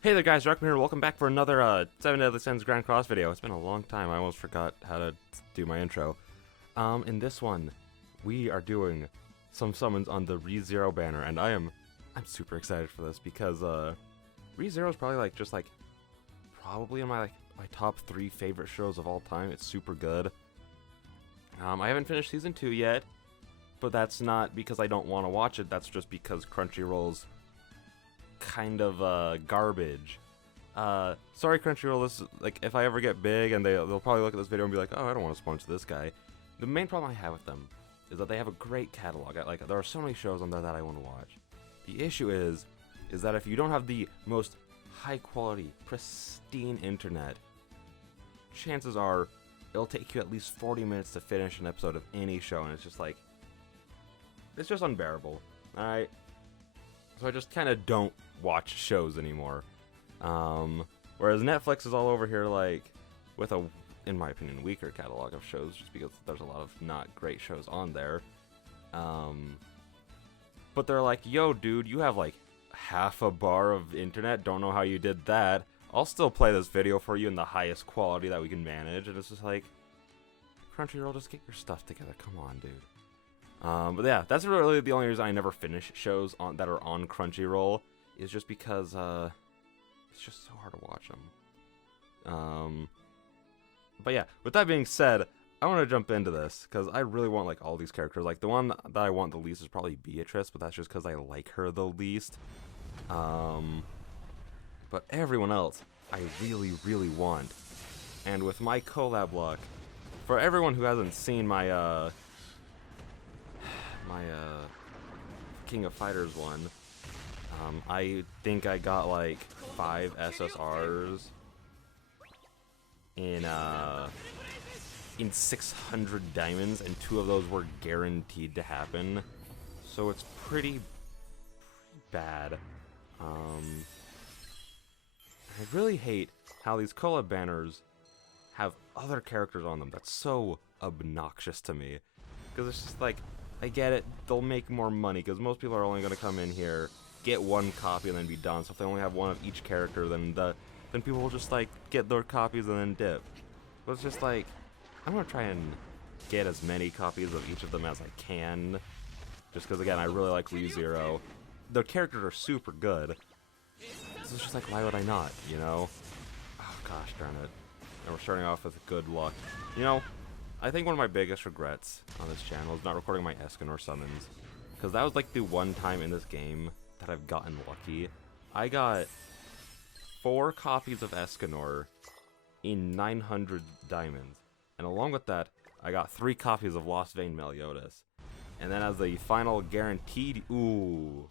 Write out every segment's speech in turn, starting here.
Hey there guys, Rockman here, welcome back for another 7 Deadly Sins Grand Cross video. It's been a long time, I almost forgot how to do my intro. In this one, we are doing some summons on the ReZero banner, and I'm super excited for this because ReZero is probably probably in my top 3 favorite shows of all time. It's super good. I haven't finished season 2 yet, but that's not because I don't want to watch it, that's just because Crunchyroll's kind of garbage. Sorry Crunchyroll, this is, if I ever get big and they'll probably look at this video and be like, oh, I don't want to sponsor this guy. The main problem I have with them is that they have a great catalog. There are so many shows on there that I want to watch. The issue is that if you don't have the most high quality, pristine internet, chances are it'll take you at least 40 minutes to finish an episode of any show, and it's just unbearable. Alright? So I just kind of don't watch shows anymore. Whereas Netflix is all over here, with a, in my opinion, weaker catalog of shows, just because there's a lot of not great shows on there. But they're like, yo, dude, you have half a bar of internet, don't know how you did that. I'll still play this video for you in the highest quality that we can manage. And it's just like, Crunchyroll, just get your stuff together. Come on, dude. But yeah, that's really the only reason I never finish shows that are on Crunchyroll, is just because it's just so hard to watch them. But yeah, with that being said, I want to jump into this because I really want all these characters. The one that I want the least is probably Beatrice, but that's just because I like her the least. But everyone else I really, really want. And with my collab luck, for everyone who hasn't seen my King of Fighters one, I think I got 5 SSRs in 600 diamonds, and 2 of those were guaranteed to happen. So it's pretty bad. I really hate how these collab banners have other characters on them. That's so obnoxious to me, because it's just I get it, they'll make more money, because most people are only going to come in here, get 1 copy, and then be done. So if they only have 1 of each character, then people will just, get their copies and then dip. But it's just I'm going to try and get as many copies of each of them as I can, just because, again, I really like ReZero. The characters are super good. So it's just why would I not, you know? Oh, gosh darn it. And we're starting off with good luck. You know, I think one of my biggest regrets on this channel is not recording my Escanor summons, because that was the one time in this game that I've gotten lucky. I got 4 copies of Escanor in 900 diamonds, and along with that, I got 3 copies of Lost Vein Meliodas. And then as the final guaranteed, ooh.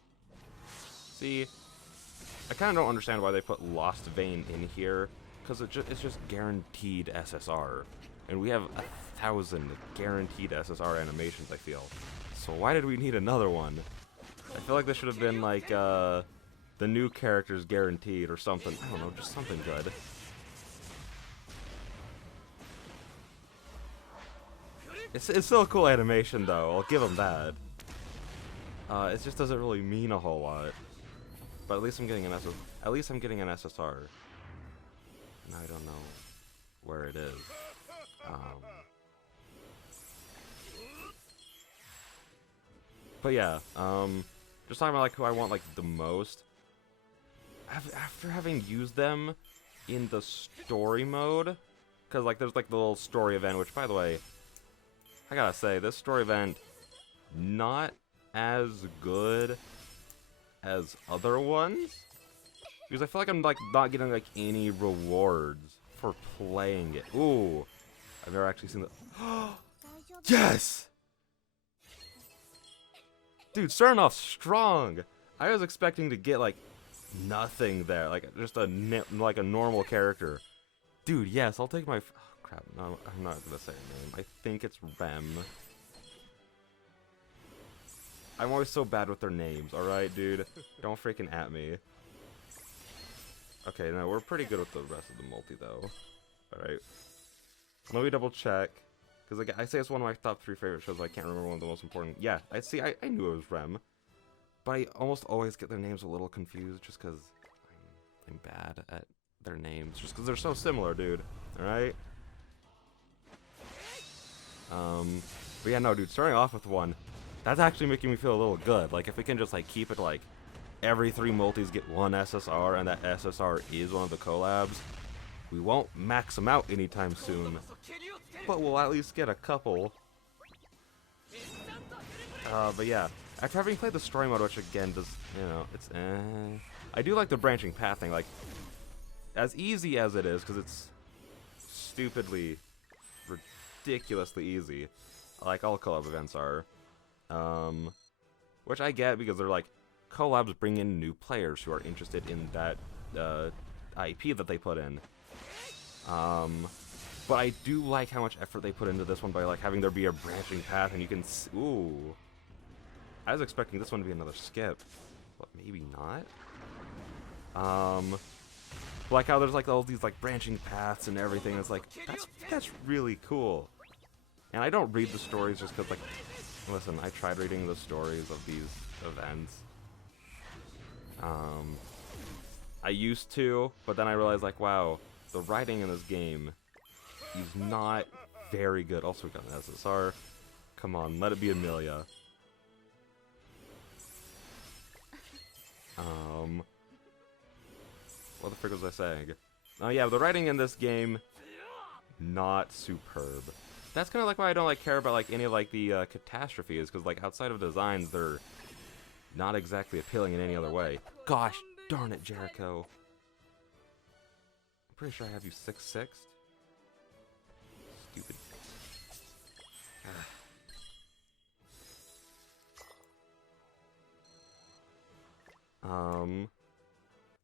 See, I kind of don't understand why they put Lost Vein in here, because it's just guaranteed SSR. And we have 1,000 guaranteed SSR animations, I feel. So why did we need another one? I feel like this should have been the new characters guaranteed or something. I don't know, just something good. It's still a cool animation though, I'll give them that. It just doesn't really mean a whole lot. But at least I'm getting an SSR. And I don't know where it is. But yeah, just talking about who I want the most. After having used them in the story mode, because there's the little story event, which by the way, I gotta say, this story event not as good as other ones, because I feel I'm not getting any rewards for playing it. Ooh, I've never actually seen the yes! Dude, starting off strong. I was expecting to get nothing there, just a normal character. Dude, yes, I'll take my. Oh crap! No, I'm not gonna say her name. I think it's Rem. I'm always so bad with their names. All right, dude, don't freaking at me. Okay, no, we're pretty good with the rest of the multi though. All right, let me double check. Because I say it's one of my top 3 favorite shows, but I can't remember one of the most important. Yeah, I knew it was Rem. But I almost always get their names a little confused just because I'm bad at their names just because they're so similar, dude. Alright? But yeah, no, dude, starting off with one, that's actually making me feel a little good. Like, if we can just, like, keep it, like, every 3 multis get 1 SSR, and that SSR is one of the collabs, we won't max them out anytime soon. But we'll at least get a couple. But yeah, after having played the story mode, which again does, you know, it's I do like the branching path thing, like, as easy as it is, because it's stupidly, ridiculously easy, like all collab events are, which I get because they're like, collabs bring in new players who are interested in that IP that they put in. But I do like how much effort they put into this one by like having there be a branching path, and you can ooh. I was expecting this one to be another skip, but maybe not. Like how there's like all these like branching paths and everything. It's like that's really cool. And I don't read the stories just because, like, listen, I tried reading the stories of these events. I used to, but then I realized, like, wow, the writing in this game is not very good. Also, we got an SSR. Come on, let it be Amelia. What the frick was I saying? Oh yeah, the writing in this game, not superb. That's kind of like why I don't like care about like any of like the catastrophes, because like outside of designs, they're not exactly appealing in any other way. Gosh darn it, Jericho! I'm pretty sure I have you 6-6. Stupid.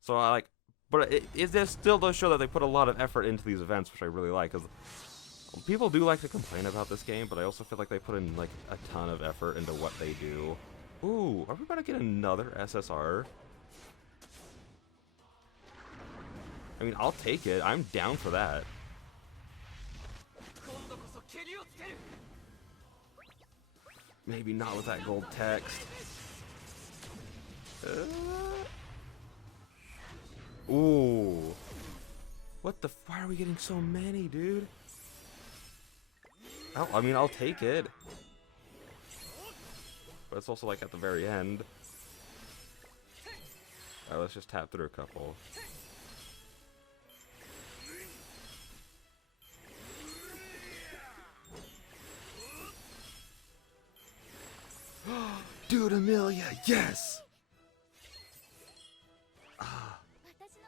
So I like, but it still does show that they put a lot of effort into these events, which I really like, because people do like to complain about this game, but I also feel like they put in like a ton of effort into what they do. Ooh, are we about to get another SSR? I mean, I'll take it. I'm down for that. Maybe not with that gold text. Ooh. What the why are we getting so many, dude? I mean, I'll take it. But it's also like at the very end. Alright, let's just tap through a couple. Dude, Amelia, yes!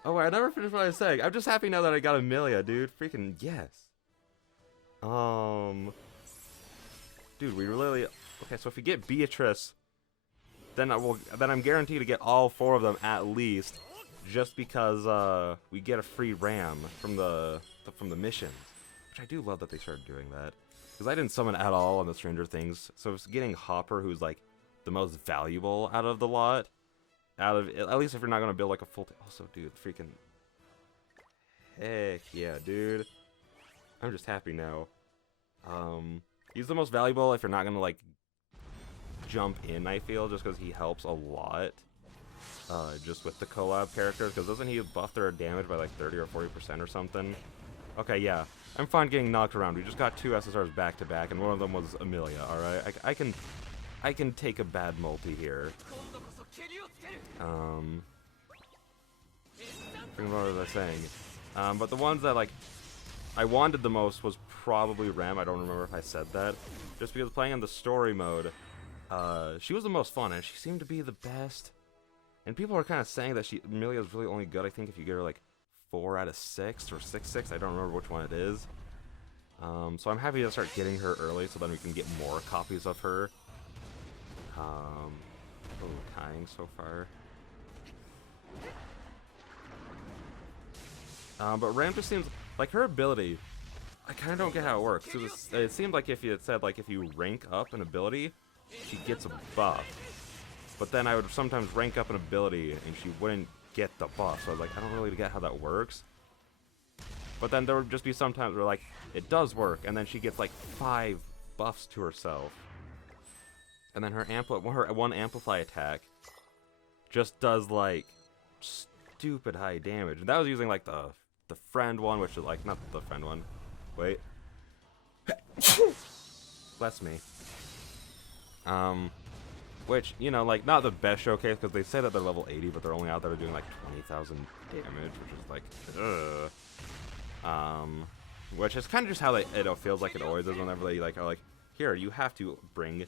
Oh wait, I never finished what I was saying. I'm just happy now that I got Amelia, dude. Freaking yes. Dude, we really... Okay, so if we get Beatrice, then I'm guaranteed to get all 4 of them at least, just because we get a free ram from the missions, which I do love that they started doing that, because I didn't summon at all on the Stranger Things, so it's getting Hopper, who's like the most valuable out of the lot. At least if you're not gonna build like a full. Also, dude, freaking. Heck yeah, dude. I'm just happy now. He's the most valuable if you're not gonna like jump in. I feel just because he helps a lot. Just with the collab characters, because doesn't he buff their damage by like 30 or 40% or something? Okay, yeah, I'm fine getting knocked around. We just got 2 SSRs back to back, and one of them was Amelia. All right, I can take a bad multi here. What was I saying? But the ones that like I wanted the most was probably Rem. I don't remember if I said that. Just because playing on the story mode, she was the most fun, and she seemed to be the best. And people are kind of saying that Amelia is really only good, I think, if you get her like 4 out of 6 or 6/6. I don't remember which one it is. So I'm happy to start getting her early, so then we can get more copies of her. Oh, tying so far. But Ram just seems like her ability. I kind of don't get how it works. It seemed like if you said like if you rank up an ability, she gets a buff. But then I would sometimes rank up an ability and she wouldn't get the buff. So I was like, I don't really get how that works. But then there would just be sometimes where like it does work, and then she gets like 5 buffs to herself. And then her one amplify attack just does like stupid high damage. And that was using like the friend one, which is like not the friend one. Wait. Bless me. Which, you know, like, not the best showcase, because they say that they're level 80, but they're only out there doing, like, 20,000 damage, which is, like, ugh. Which is kind of just how it feels like it always is whenever they, like, are like, here, you have to bring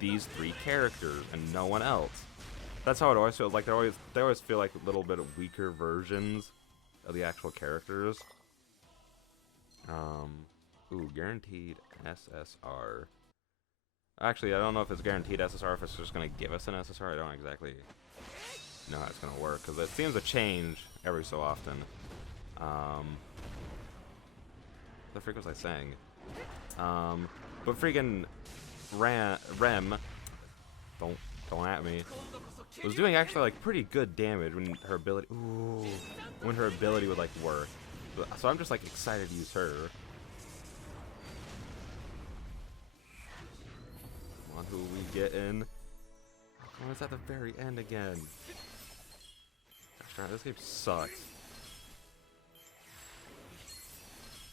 these 3 characters and no one else. That's how it always feels like. They always feel like a little bit of weaker versions of the actual characters. Ooh, guaranteed SSR. Actually, I don't know if it's guaranteed SSR, if it's just going to give us an SSR. I don't exactly know how it's going to work, because it seems to change every so often. What the frick was I saying? But freaking Rem, don't at me, was doing actually, like, pretty good damage when her ability, when her ability would, like, work. So I'm just, like, excited to use her. Who we get in? Oh, it's at the very end again. Gosh darn, this game sucks.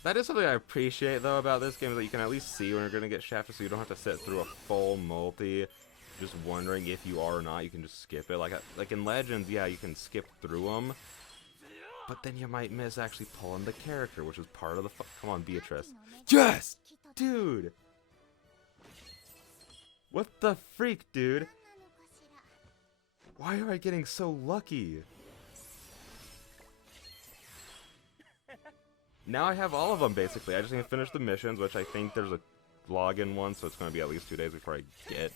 That is something I appreciate though about this game, is that you can at least see when you're gonna get shafted, so you don't have to sit through a full multi, just wondering if you are or not. You can just skip it. Like in Legends, yeah, you can skip through them, but then you might miss actually pulling the character, which is part of the. Come on, Beatrice. Yes, dude. What the freak, dude? Why am I getting so lucky? Now I have all of them, basically. I just need to finish the missions, which I think there's a login one, so it's going to be at least 2 days before I get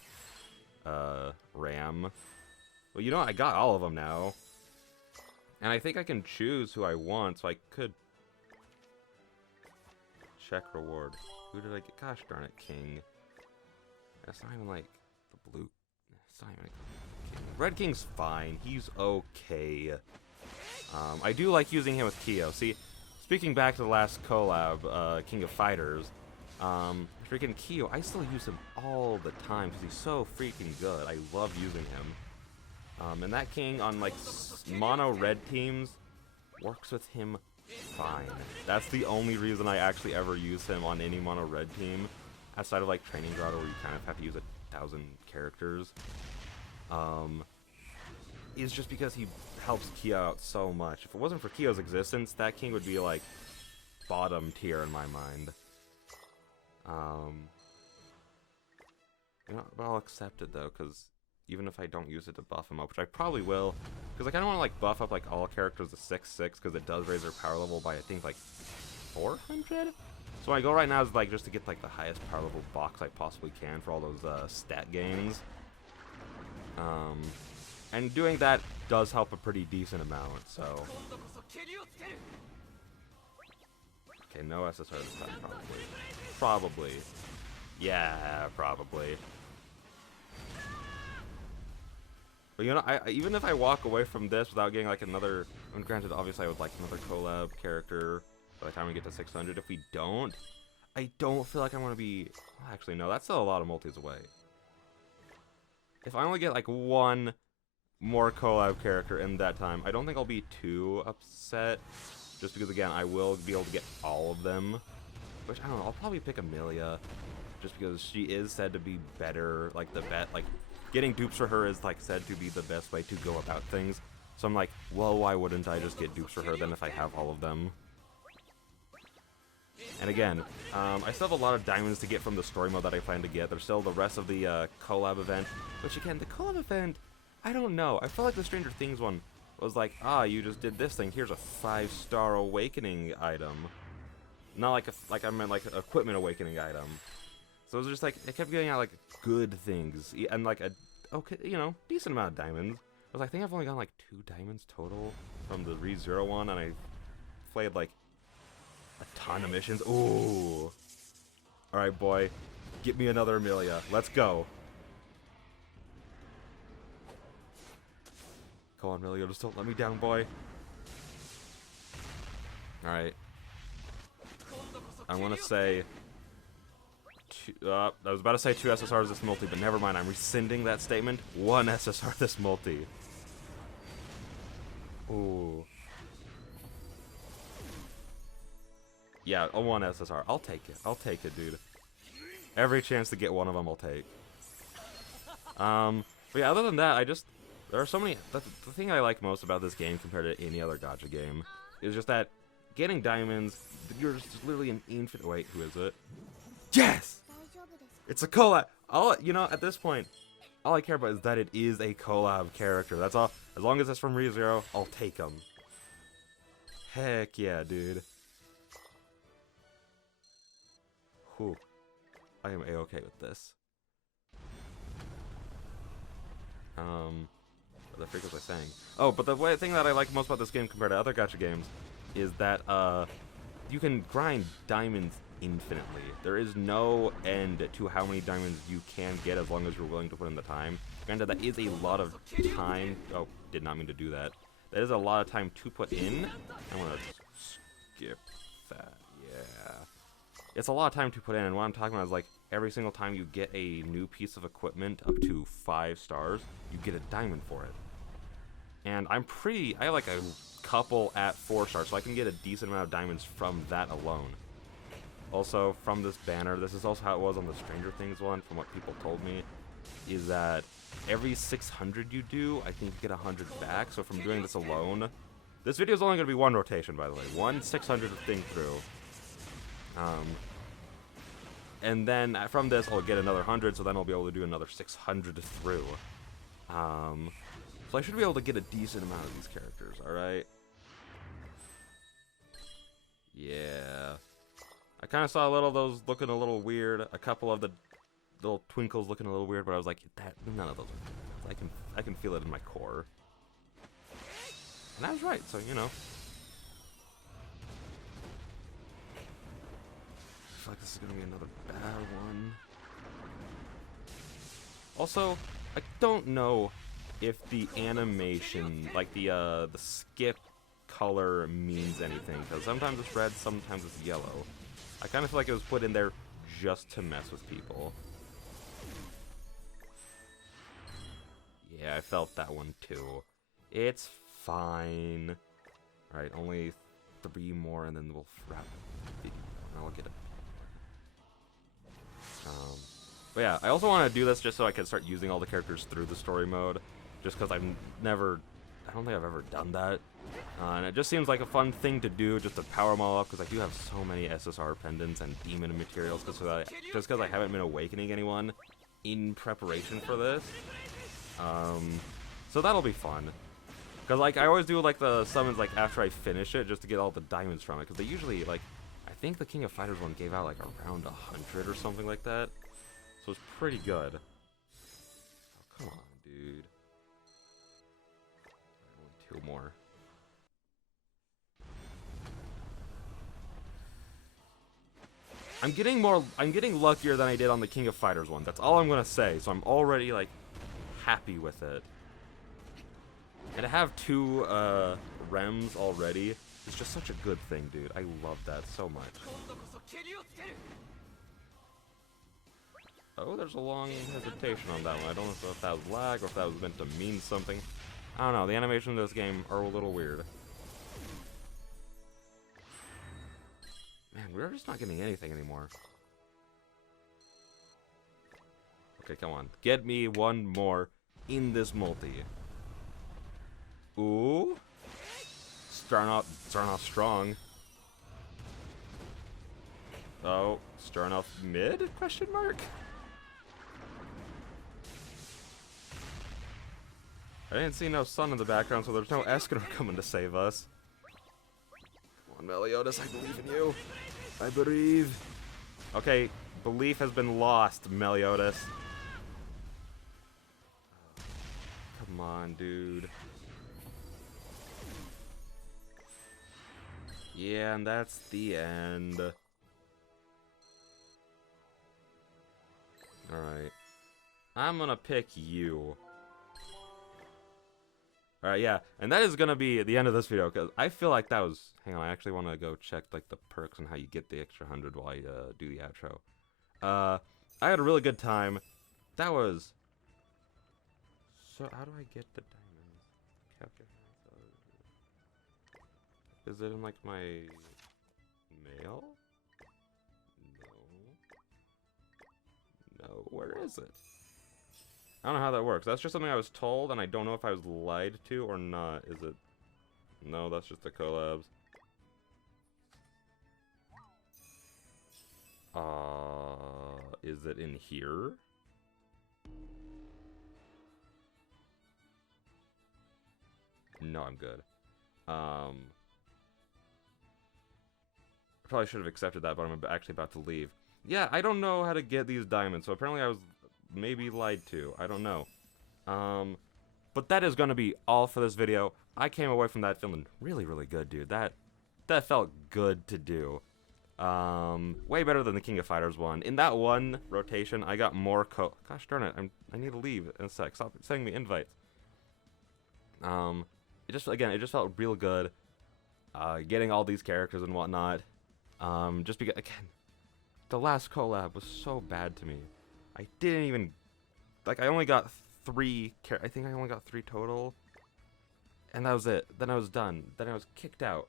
RAM. Well, you know what? I got all of them now. And I think I can choose who I want, so I could check reward. Who did I get? Gosh darn it, King. That's not even like the blue. It's not even like King. Red King's fine. He's okay. I do like using him with Kyo. See, speaking back to the last collab, King of Fighters, freaking Kyo, I still use him all the time because he's so freaking good. I love using him. And that King on like mono red teams works with him fine. That's the only reason I actually ever use him on any mono red team. Outside of like Training Grotto, where you kind of have to use 1,000 characters, is just because he helps Kyo out so much. If it wasn't for Kyo's existence, that King would be like bottom tier in my mind. You know, but I'll accept it though, because even if I don't use it to buff him up, which I probably will, because like I don't want to like buff up like all characters to 6/6, because it does raise their power level by I think like 400. So my goal right now is like just to get like the highest power level box I possibly can for all those stat gains. And doing that does help a pretty decent amount, so. Okay, no SSR this time, probably. Probably. Yeah, probably. But you know, even if I walk away from this without getting like another, I mean, granted, obviously I would like another collab character by the time we get to 600. If we don't, I don't feel like I'm going to be... Actually, no, that's still a lot of multis away. If I only get, like, one more collab character in that time, I don't think I'll be too upset. Just because, again, I will be able to get all of them. Which, I don't know, I'll probably pick Amelia. Just because she is said to be better, like, like, getting dupes for her is, like, said to be the best way to go about things. So I'm like, well, why wouldn't I just get dupes for her then if I have all of them? And again, I still have a lot of diamonds to get from the story mode that I plan to get. There's still the rest of the collab event. Which again, the collab event, I don't know. I felt like the Stranger Things one was like, you just did this thing. Here's a 5-star awakening item. Not like I meant like an equipment awakening item. So it was just like, it kept getting out like good things. And like a, okay, you know, decent amount of diamonds. I think I've only gotten like 2 diamonds total from the ReZero one. And I played like a ton of missions. Ooh. Alright, boy. Get me another Amelia. Let's go. Come on, Amelia. Just don't let me down, boy. Alright. I want to say... I was about to say 2 SSRs this multi, but never mind. I'm rescinding that statement. 1 SSR this multi. Ooh. Yeah, a 1 SSR. I'll take it. I'll take it, dude. Every chance to get one of them, I'll take. But yeah, other than that, there are so many. The thing I like most about this game compared to any other gacha game is just that getting diamonds, you're just literally an infinite. Wait, who is it? Yes! It's a collab. At this point, all I care about is that it is a collab character. That's all. As long as it's from ReZero, I'll take them. Heck yeah, dude. Whew. I am A-okay with this. What the freak was I saying? Oh, but the thing that I like most about this game compared to other gacha games is that, you can grind diamonds infinitely. There is no end to how many diamonds you can get as long as you're willing to put in the time. Granted, that is a lot of time. Oh, did not mean to do that. That is a lot of time to put in. I'm gonna skip that. Yeah. It's a lot of time to put in, and what I'm talking about is like every single time you get a new piece of equipment up to 5 stars, you get a diamond for it. And I have like a couple at 4 stars, so I can get a decent amount of diamonds from that alone. Also, from this banner, this is also how it was on the Stranger Things one, from what people told me, is that every 600 you do, I think you get 100 back. So from doing this alone, this video is only going to be 1 rotation, by the way. 1 600 thing through. And then from this, I'll get another 100, so then I'll be able to do another 600 through. So I should be able to get a decent amount of these characters, alright? Yeah. I kind of saw a little of those looking a little weird. A couple of the little twinkles looking a little weird, but I was like, none of those are. I can feel it in my core. And I was right, so you know. I feel like this is gonna be another bad one. Also, I don't know if the animation, like the skip color means anything, because sometimes it's red, sometimes it's yellow. I kind of feel like it was put in there just to mess with people. Yeah, I felt that one too. It's fine. Alright, only 3 more and then we'll wrap the video. And I'll get it. But yeah, I also want to do this just so I can start using all the characters through the story mode. Just because I don't think I've ever done that. And it just seems like a fun thing to do, just to power them all up, because I do have so many SSR pendants and demon materials, just because I haven't been awakening anyone in preparation for this. So that'll be fun. Because like I always do like the summons like after I finish it, just to get all the diamonds from it. Because they usually like, I think the King of Fighters one gave out like around 100 or something like that. So it's pretty good. Oh, come on, dude. Only 2 more. I'm getting luckier than I did on the King of Fighters one. That's all I'm gonna say. So I'm already like happy with it. And to have 2 Rems already is just such a good thing, dude. I love that so much. Oh, there's a long hesitation on that one. I don't know if that was lag or if that was meant to mean something. I don't know. The animations in this game are a little weird. Man, we're just not getting anything anymore. Okay, come on. Get me 1 more in this multi. Ooh. Starting off strong. Oh, starting off mid? Question mark? I didn't see no sun in the background, so there's no Escanor coming to save us. Come on, Meliodas, I believe in you. I believe. Okay, belief has been lost, Meliodas. Come on, dude. Yeah, and that's the end. Alright. I'm gonna pick you. Alright, yeah. And that is gonna be the end of this video, because I feel like that was... Hang on, I actually want to go check like the perks and how you get the extra 100 while I do the outro. I had a really good time. That was... So, how do I get the diamonds? Is it in, like, my mail? No. No, where is it? I don't know how that works. That's just something I was told, and I don't know if I was lied to or not. Is it? No, that's just the collabs. Is it in here? No, I'm good. I probably should have accepted that, but I'm actually about to leave. Yeah, I don't know how to get these diamonds, so apparently I was maybe lied to. I don't know. But that is going to be all for this video. I came away from that feeling really, really good, dude. That felt good to do. Way better than the King of Fighters one. In that one rotation, I got more gosh darn it, I need to leave in a sec. Stop sending me invites. It just felt real good. Getting all these characters and whatnot. Just because, again, the last collab was so bad to me. I didn't even, like, I only got 3, I think I only got 3 total. And that was it. Then I was done. Then I was kicked out.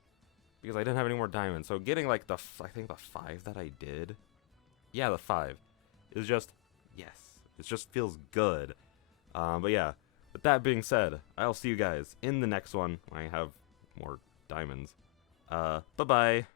Because I didn't have any more diamonds. So getting, like, I think the 5 that I did. Yeah, the 5. Is just, yes. It just feels good. But yeah. With that being said, I'll see you guys in the next one when I have more diamonds. Bye-bye.